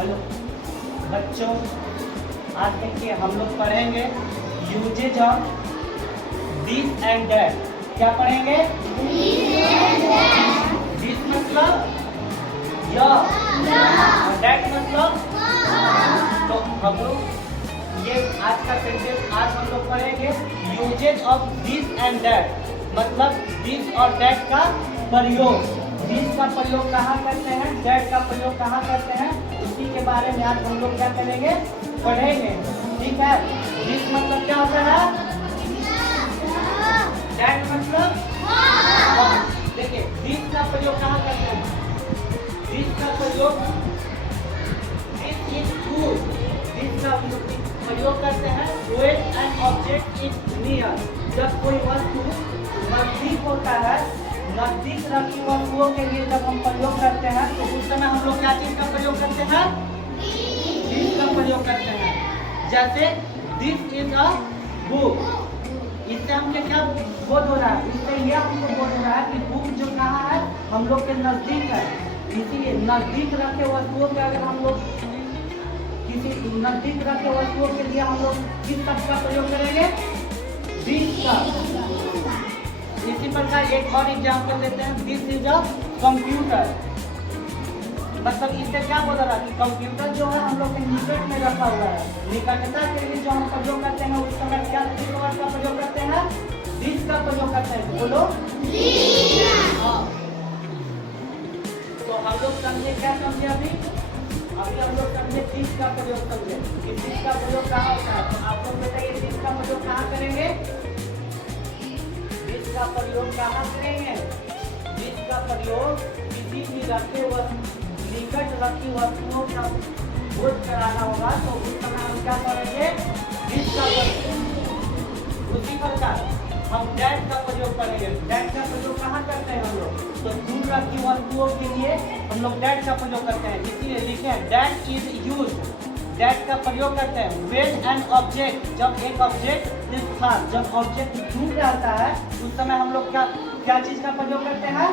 Hello बच्चों, आज देखिए हम लोग पढ़ेंगे uses of this and that. क्या पढ़ेंगे? दिस मतलब यह, दैट मतलब तो हम लोग ये आज का सेंटेंस आज हम लोग पढ़ेंगे uses of this and that, मतलब दिस और दैट का प्रयोग। दिस का प्रयोग कहाँ करते हैं, दैट का प्रयोग कहाँ करते हैं, उसी के बारे में आज हम लोग क्या करेंगे, पढ़ेंगे। ठीक है। दिस मतलब क्या होता है, दैट मतलब देखिए दिस का प्रयोग कहाँ करते हैं, दिस का प्रयोग दिस इज गुड, दिस का प्रयोग करते हैं when an object is near, जब कोई वस्तु नजदीक होता है, नजदीक रखी वस्तुओं के लिए जब हम प्रयोग करते हैं तो उस समय हम लोग क्या चीज का प्रयोग करते हैं, दिस का प्रयोग करते हैं। जैसे दिस इज अ बुक, इससे हमको क्या बोध हो रहा है, इससे यह हमको बोध हो रहा है कि बुक जो कहाँ है, हम लोग के नजदीक है। इसीलिए नजदीक रखे वस्तुओं के अगर हम लोग किसी नजदीक रखे वस्तुओं के लिए हम लोग किस शब्द का प्रयोग करेंगे, दिस का। इसी प्रकार एक और एग्जाम्पल देते हैं, दिस इज अ कंप्यूटर, मतलब इससे क्या बोल रहा है कि कंप्यूटर जो है हम लोग के निकट में रखा हुआ है। निकटता के लिए जो हम प्रयोग करते हैं उस समय क्या वर्ड का प्रयोग करते हैं, दिस का प्रयोग करते हैं। बोलो हाँ। तो हम लोग समझे, क्या समझे अभी हम लोग समझे दिस का प्रयोग समझे कि दिस का प्रयोग कहाँ होता है। तो आप लोग बताइए दिस का प्रयोग कहाँ करेंगे, दिस का प्रयोग कहाँ करेंगे, दिस का प्रयोग किसी भी रखे निकट रखी वस्तुओं का बोध कराना होगा तो उस समय हम क्या करेंगे, दिस का प्रयोग। उसी प्रकार हम दैट का प्रयोग करेंगे। दैट का प्रयोग कहाँ करते हैं हम लोग, तो दूर रखी वस्तुओं के लिए हम लोग दैट का प्रयोग करते हैं। इसीलिए लिखे दैट इज यूज, दैट का प्रयोग करते हैं व्हेन एन ऑब्जेक्ट, जब एक ऑब्जेक्ट इज फार, जब ऑब्जेक्ट दूर रहता है उस समय हम लोग क्या चीज का प्रयोग करते हैं,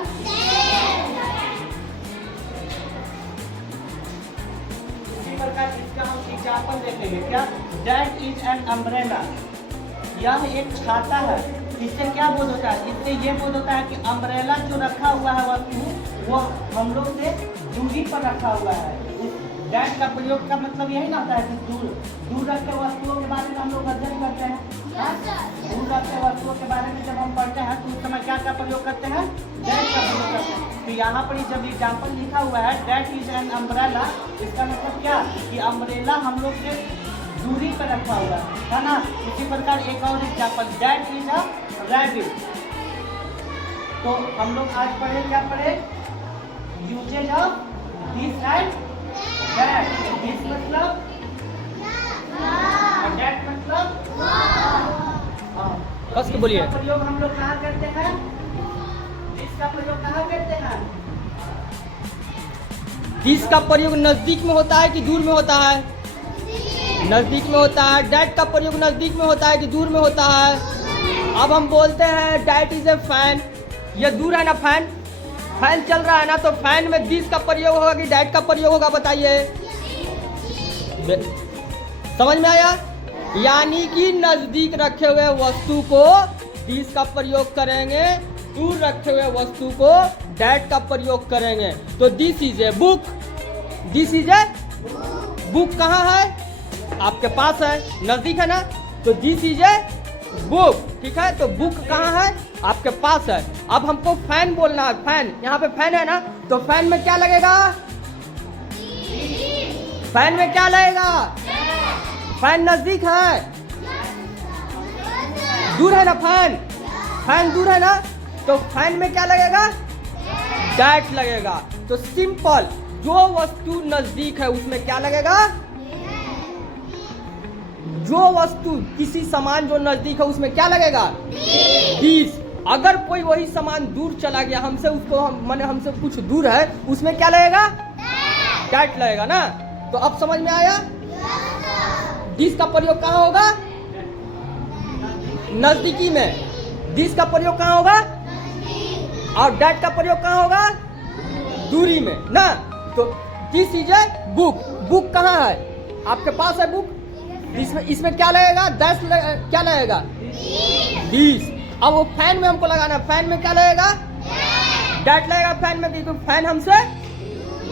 प्रकार इसका हम एग्जाम्पल देखेंगे। क्या, दैट इज एन अम्ब्रेला, यह एक छाता है। इससे क्या बोध होता है, इससे ये बोध होता है कि अम्ब्रेला जो रखा हुआ है वस्तु वो हम लोग से दूरी पर रखा हुआ है। दैट का प्रयोग का मतलब यही ना होता है कि दूर रखे वस्तुओं के बारे में हम लोग अध्ययन करते हैं। दूर रखे वस्तुओं के बारे में जब हम पढ़ते हैं तो उस समय क्या का प्रयोग करते हैं, दैट का प्रयोग करते हैं। तो यहाँ पर जब एग्जाम्पल लिखा हुआ है दैट इज एन अम्ब्रेला, इसका मतलब क्या कि अम्ब्रेला हम लोग से दूरी पर रखा हुआ है ना। इसी प्रकार एक और example, that is a rabbit. तो हम लोग आज पढ़े, क्या पढ़े, uses of this and that. This मतलब दैट मतलब बस के बोलिए। प्रयोग हम लोग कहाँ करते हैं, दिस का प्रयोग कहाँ करते हैं, दिस का प्रयोग नजदीक में होता है कि दूर में होता है, नजदीक में होता है। डैट का प्रयोग नजदीक में होता है कि दूर में होता है। अब हम बोलते हैं डैट इज ए फैन, ये दूर है ना, फैन चल रहा है ना, तो फैन में दिस का प्रयोग होगा कि डैट का प्रयोग होगा, बताइए। समझ में आया, यानी कि नजदीक रखे हुए वस्तु को दिस का प्रयोग करेंगे, दूर रखे हुए वस्तु को डैट का प्रयोग करेंगे। तो this is a book, this is a book कहाँ है, आपके पास है, नजदीक है ना, तो दिस इज ए बुक। ठीक है, तो बुक कहाँ है, आपके पास है। अब हमको फैन बोलना है, फैन, यहाँ पे फैन है ना, तो फैन में क्या लगेगा, फैन में क्या लगेगा, फैन नजदीक है, दूर है ना, फैन दूर है ना, तो फैन में क्या लगेगा, दैट लगेगा। तो सिंपल, जो वस्तु नजदीक है उसमें क्या लगेगा, जो वस्तु किसी सामान जो नजदीक है उसमें क्या लगेगा, दिस। अगर कोई वही सामान दूर चला गया हमसे, उसको माने हमसे कुछ दूर है, उसमें क्या लगेगा, दैट लगेगा ना। तो अब समझ में आया, दिस का प्रयोग कहाँ होगा, नजदीकी में। दिस का प्रयोग कहाँ होगा, और डैट का प्रयोग कहाँ होगा, दूरी में ना। तो this is a book. Book कहाँ है? आपके पास है बुक? इसमें क्या लगेगा? क्या लगेगा? दिस। अब वो फैन में हमको लगाना है, फैन में क्या लगेगा? डैट लगेगा फैन में, क्योंकि फैन हमसे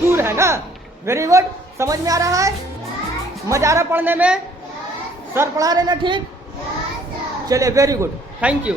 दूर है ना। वेरी गुड, समझ में आ रहा है? मजा आ रहा पढ़ने में? सर पढ़ा रहे ना ठीक? चलिए, वेरी गुड, थैंक यू।